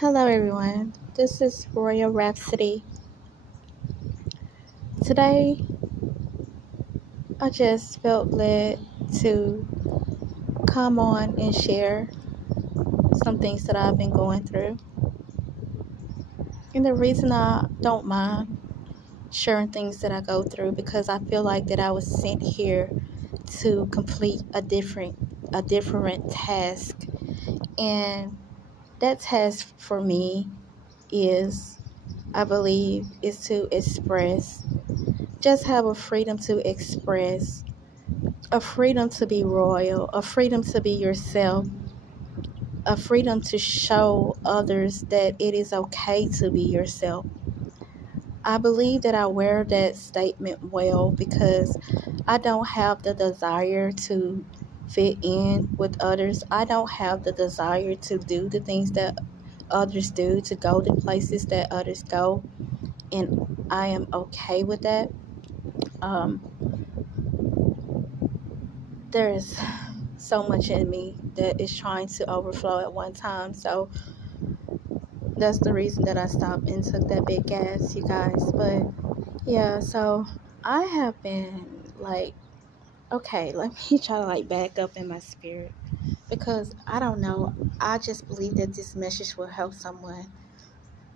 Hello, everyone. This is Royal Rhapsody. Today, I just felt led to come on and share some things that I've been going through. And the reason I don't mind sharing things that I go through because I feel like that I was sent here to complete a different task. And that task for me is I believe is to express, just have a freedom to express, a freedom to be royal, a freedom to be yourself, a freedom to show others that it is okay to be yourself. I believe that I wear that statement well because I don't have the desire to fit in with others. I don't have the desire to do the things that others do, to go to places that others go, and I am okay with that. Um, there's so much in me that is trying to overflow at one time. So that's the reason that I stopped and took that big gas, you guys. But yeah, so I have been like, okay, let me try to like back up in my spirit because I don't know. I just believe that this message will help someone.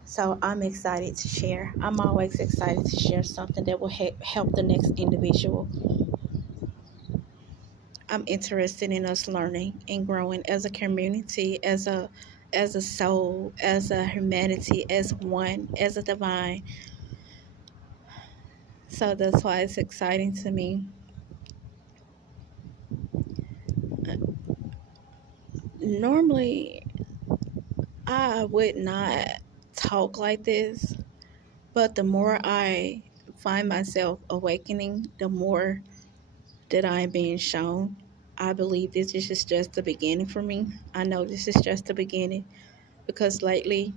So I'm excited to share. I'm always excited to share something that will help the next individual. I'm interested in us learning and growing as a community, as a soul, as a humanity, as one, as a divine. So that's why it's exciting to me. Normally, I would not talk like this, but the more I find myself awakening, the more that I'm being shown. I believe this is just the beginning for me. I know this is just the beginning because lately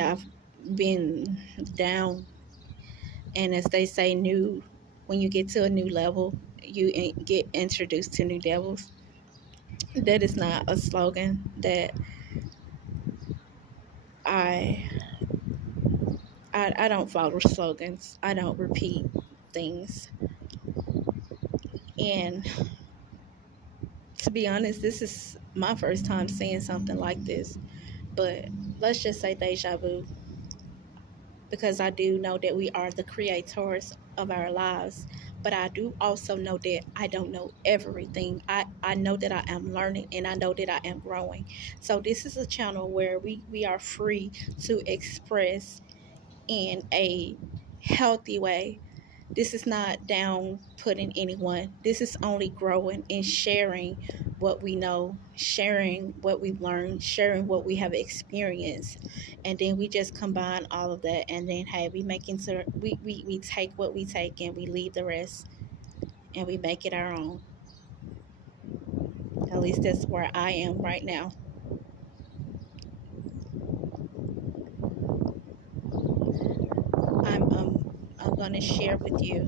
I've been down, and as they say, new when you get to a new level, you get introduced to new devils. That is not a slogan that I I don't follow slogans. I don't repeat things. And to be honest, this is my first time seeing something like this. But let's just say deja vu because I do know that we are the creators of our lives. But I do also know that I don't know everything. I know that I am learning and I know that I am growing. So this is a channel where we are free to express in a healthy way. This is not down putting anyone. This is only growing and sharing what we know, sharing what we've learned, sharing what we have experienced. And then we just combine all of that and then hey, we take what we take and we leave the rest and we make it our own. At least that's where I am right now. I'm gonna share with you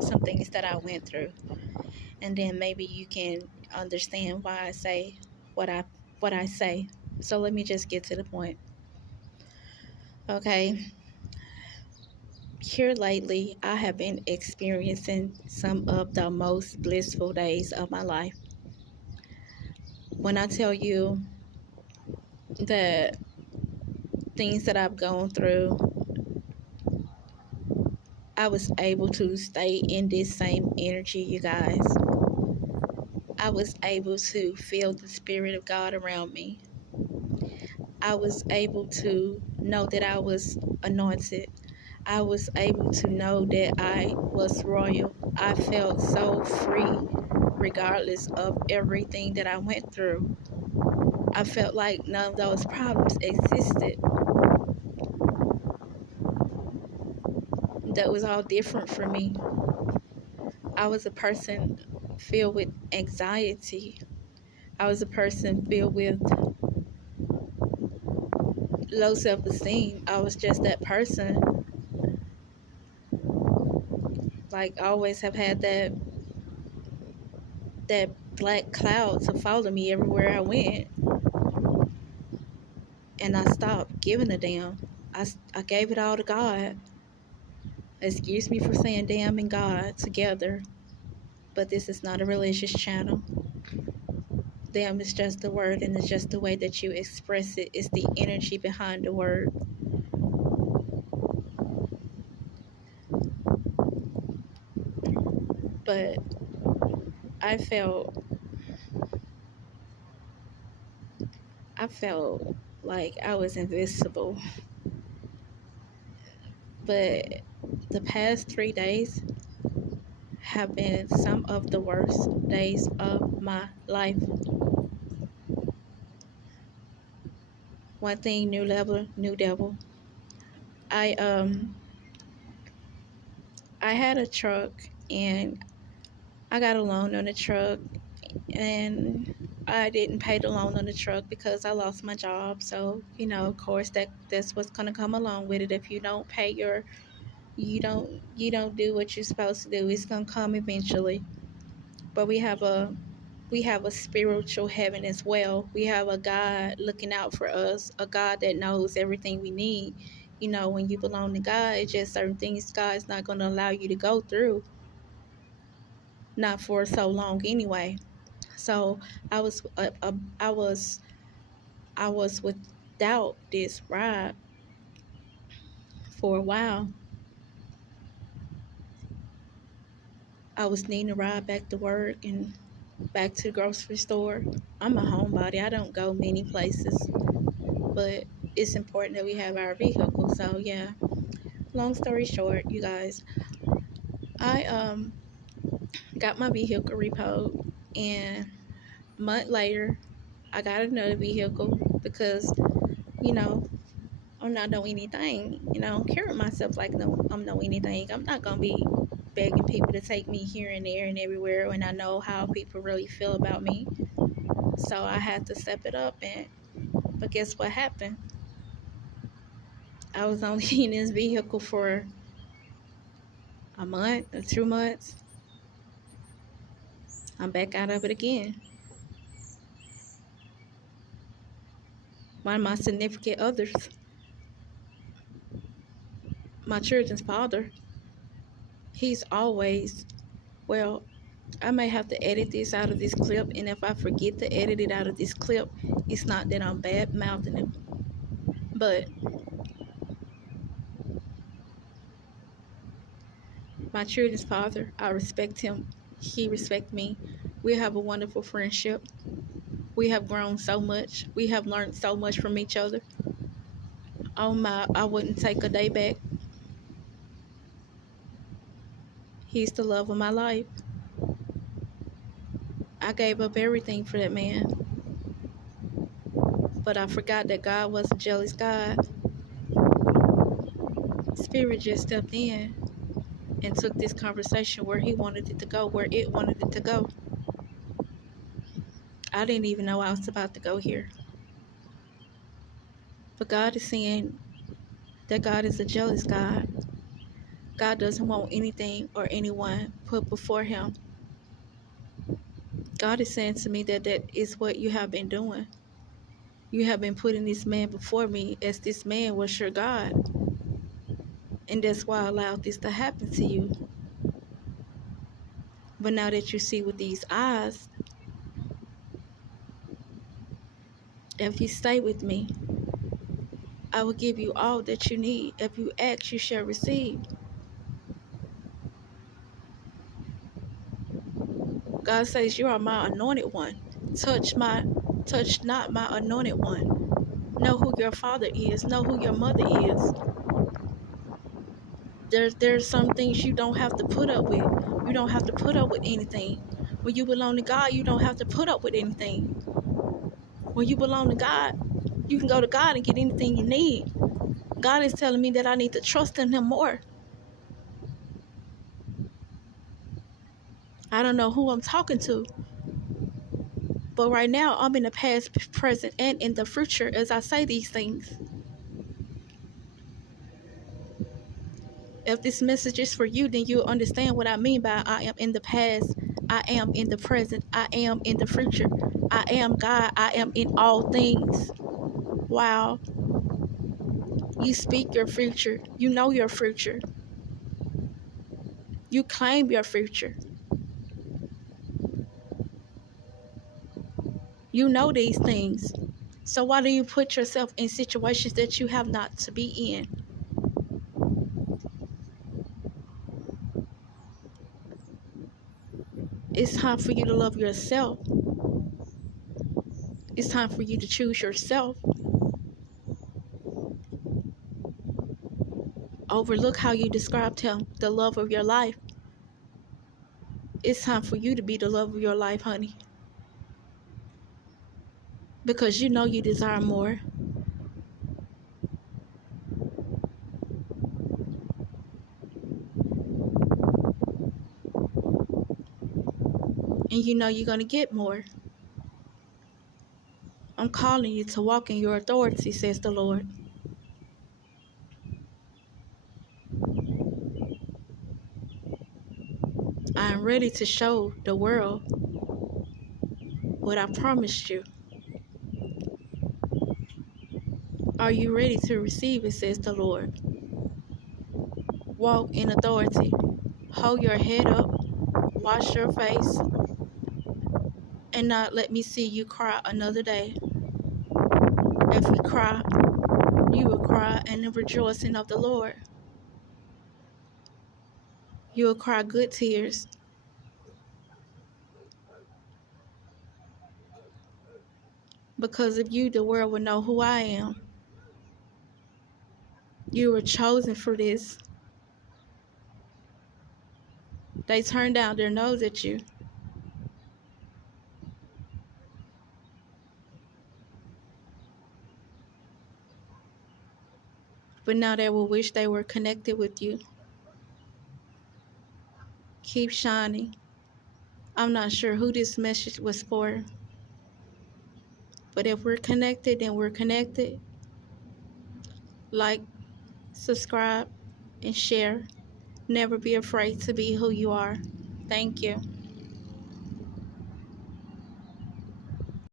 some things that I went through, and then maybe you can understand why I say what I say. So let me just get to the point. Okay, here lately, I have been experiencing some of the most blissful days of my life. When I tell you the things that I've gone through, I was able to stay in this same energy, you guys. I was able to feel the Spirit of God around me. I was able to know that I was anointed. I was able to know that I was royal. I felt so free regardless of everything that I went through. I felt like none of those problems existed. That was all different for me. I was a person filled with anxiety. I was a person filled with low self esteem. I was just that person. Like I always have had that black cloud to follow me everywhere I went, and I stopped giving a damn. I gave it all to God. Excuse me for saying damn and God together, but this is not a religious channel. Damn is just the word, and it's just the way that you express it. It's the energy behind the word. But I felt I felt like I was invisible. But the past 3 days have been some of the worst days of my life. One thing, new level, new devil. I um I had a truck, and I got a loan on the truck, and I didn't pay the loan on the truck because I lost my job. So, of course that's what's gonna come along with it. If you don't pay you don't do what you're supposed to do, it's gonna come eventually. But we have a spiritual heaven as well. We have a God looking out for us, a God that knows everything we need. When you belong to God, it's just certain things God's not going to allow you to go through, not for so long anyway. So I was I was I was without this ride for a while. I was needing a ride back to work and back to the grocery store. I'm a homebody. I don't go many places, but it's important that we have our vehicle. So yeah, long story short, you guys, I got my vehicle repoed, and a month later I got another vehicle because you know I'm not know anything. I don't carry myself like I'm know anything. I'm not gonna be begging people to take me here and there and everywhere when I know how people really feel about me. So I had to step it up, and but guess what happened? I was only in this vehicle for a month or 2 months. I'm back out of it again. One of my significant others, my children's father, he's always, well, I may have to edit this out of this clip, and if I forget to edit it out of this clip, it's not that I'm bad mouthing him, but my children's father, I respect him. He respects me. We have a wonderful friendship. We have grown so much. We have learned so much from each other. Oh my, I wouldn't take a day back. He's the love of my life. I gave up everything for that man, but I forgot that God was a jealous God. Spirit just stepped in and took this conversation where he wanted it to go, where it wanted it to go. I didn't even know I was about to go here. But God is saying that God is a jealous God. God doesn't want anything or anyone put before him. God is saying to me that is what you have been doing. You have been putting this man before me as this man was your God. And that's why I allowed this to happen to you. But now that you see with these eyes, if you stay with me, I will give you all that you need. If you ask, you shall receive. God says, you are my anointed one. Touch not my anointed one. Know who your father is. Know who your mother is. There's some things you don't have to put up with. You don't have to put up with anything. When you belong to God, you don't have to put up with anything. When you belong to God, you can go to God and get anything you need. God is telling me that I need to trust in him more. I don't know who I'm talking to, but right now I'm in the past, present, and in the future as I say these things. If this message is for you, then you'll understand what I mean by I am in the past, I am in the present. I am in the future. I am God. I am in all things. Wow. You speak your future. You know your future. You claim your future. You know these things. So why do you put yourself in situations that you have not to be in? It's time for you to love yourself. It's time for you to choose yourself. Overlook how you described him, the love of your life. It's time for you to be the love of your life, honey. Because you know you desire more. And you know you're going to get more. I'm calling you to walk in your authority, says the Lord. I am ready to show the world what I promised you. Are you ready to receive it, says the Lord? Walk in authority. Hold your head up. Wash your face. And not let me see you cry another day. If you cry, you will cry in the rejoicing of the Lord. You will cry good tears. Because of you, the world will know who I am. You were chosen for this. They turned down their nose at you. But now they will wish they were connected with you. Keep shining. I'm not sure who this message was for. But if we're connected, then we're connected. Like, subscribe, and share. Never be afraid to be who you are. Thank you.